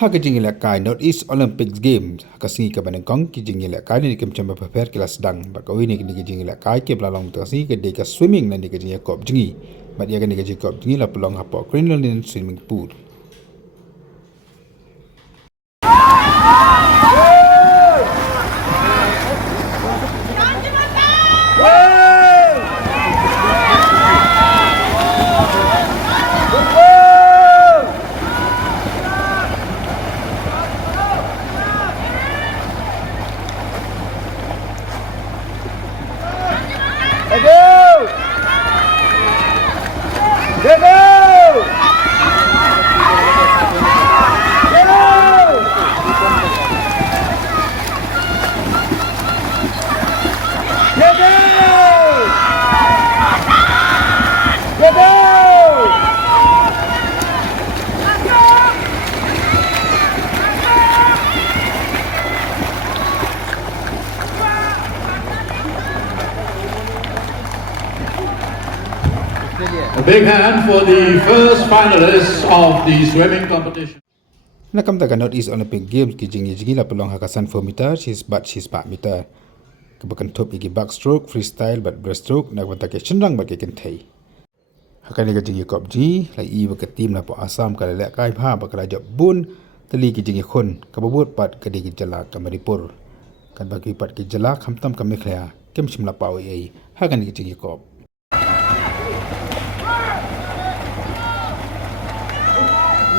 Haka jingila kai Northeast Olympics Games haka singi ka banangkong ki jingila kai ni kem chamba prepare kila sedang bakawi ni jingila kai ke belalong terasi ke deka swimming na ni jingila kop jingi mat ya ni kop jingi la pelong hapo Greenland swimming pool. A big hand for the first finalists of the swimming competition. Nakam taga Northeast Olympic Games ki jingi la pelong haka san 4 meter, she's 5 meter. Kebakan top igi backstroke, freestyle but breaststroke nak bantake cendang bat ke kentai. Haka ni jingi kop ji la i baka tim la po Assam kala lek kai pha baka raja bun teli ki jingi khon kababut pat kadi ki jala ka Manipur. Kan bagi pat ki jala khamtam ka Meghalaya kem shimla pawi ai haka ni jingi kop.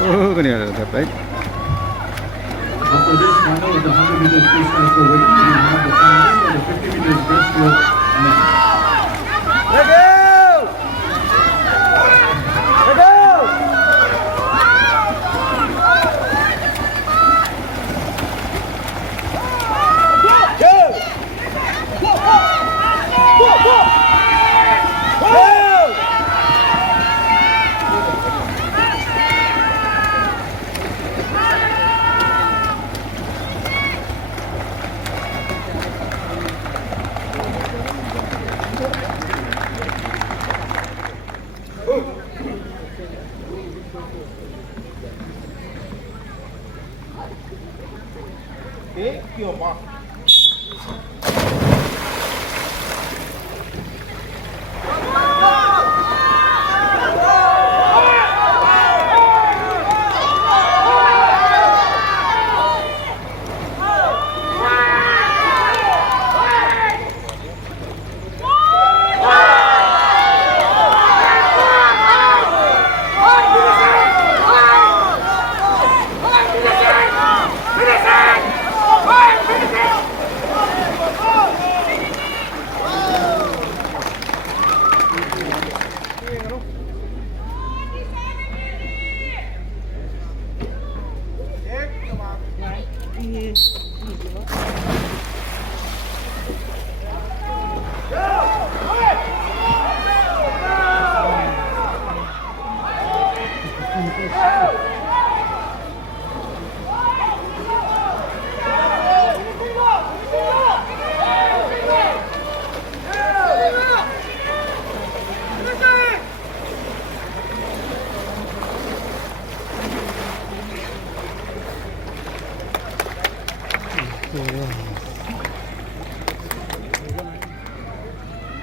Oh, kan ada dapat. After this final of the 100 meters freestyle forward, we have the final of the 50 meters breaststroke next.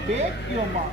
Take your mark.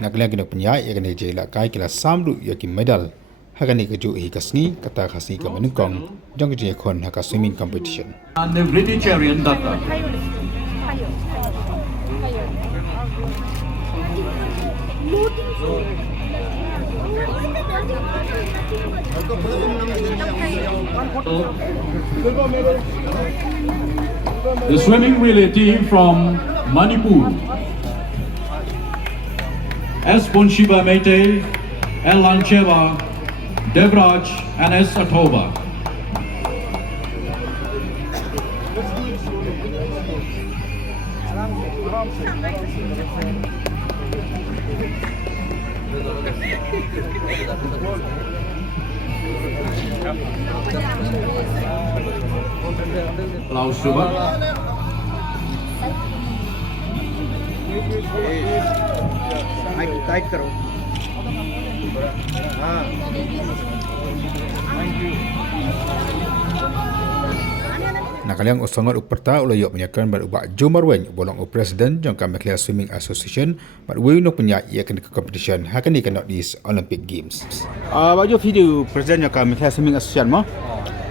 nakliang kinok penyai ya kene jela kai kila samlu ya ki medal hakani keju hi kasni kata khasi ka menungkong jong je khon haka swimming competition. And the vegetarian data. The swimming relay team from Manipur. S. Bunshiba Mete, L. Lancheva, Devraj, and S. Atoba. Applaus coba. Tight करो हाँ thank you Nakaliang usangat uperta ulo yok menyakan bar ubak Jomarwen bolong u president jong ka Meghalaya Swimming Association bar we no punya ia kan competition hakani kan these Olympic Games. Baju video president jong ka Meghalaya Swimming Association mo.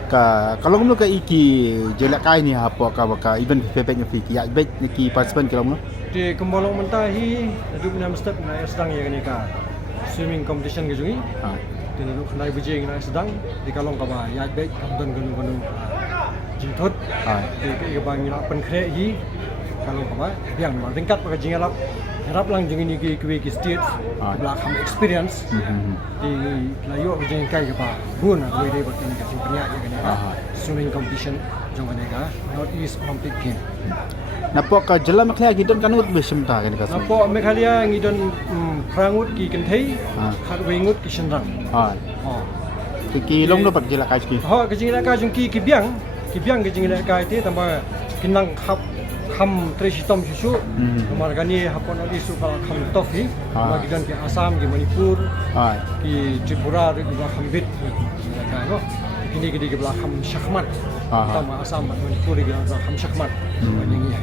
Kalau kamu ka iki jelak kai ni apa ka event pepek ni ki ya baik ni ki participant kalau mo. Di kembolong mentahi hidup nam step na sedang ya ni ka swimming competition ke jungi. Di lu khnai bujing na sedang di kalong ka ba ya baik kamdon ganu jithut. Di ka bang ni pen khre hi kalong ka ba yang ma tingkat pa jing alap harap lang jungi ni ki ki state belakang experience di layu bujing kai ka ba gun we dei ba ni ka sing pnya ya ni ka swimming competition jong ka ni ka Northeast Olympic Game. Napok ka jela Meghalaya gidon kanut besemta kan ka. Napok Meghalaya ngidon prangut ki kenthei Khyrwit ki senrang. Ki long no pat jela kai ki. Ki jing la ka jung ki biang ki jing la ka te tamba kinang kham tresitom susu margani hapon ali su ka kham tofi magidon ki Assam ki Manipur ki Tripura ki ba khambit ka no kini ki ba kham shakhmat tama Assam Manipur ki ba kham shakhmat ni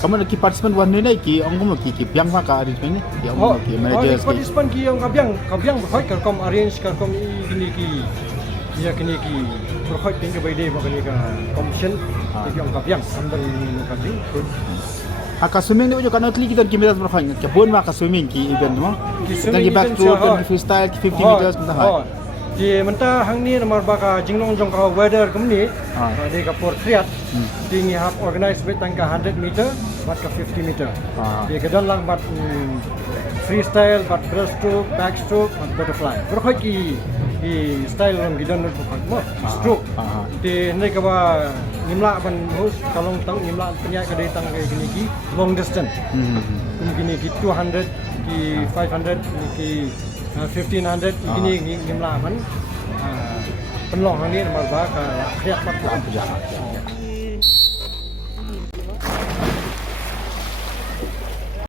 Kamu lagi participant warna ni ki orang ki biang ma ka arrangement ni ki orang ki manager ki participant ki yang kabiang berkhoi kerkom arrange kerkom ini ki ya kini ki berkhoi tinggal baide makani ka commission ki yang kabiang amdan ka jing aka swimming ni juga kan atli kita ki medal berkhoi ke bon ma ka swimming ki event mo ki backstroke ki freestyle ki 50 meters mentah di mentah hang ni nomor baka jinglong jong ka weather kemni de ka por kriat ding have organized with tangka 100 meter bat ka 50 meter de ka dan lang bat freestyle bat breaststroke backstroke bat butterfly berkhoi ki style ron gidan no mo stroke de nei ka ba nimla ban hus kalong tang nimla penya ka de tang ka gini ki long distance gini ki 200 ki 500 ki 1500 ini ngimla man penlong ni nomor ba ka kriat pat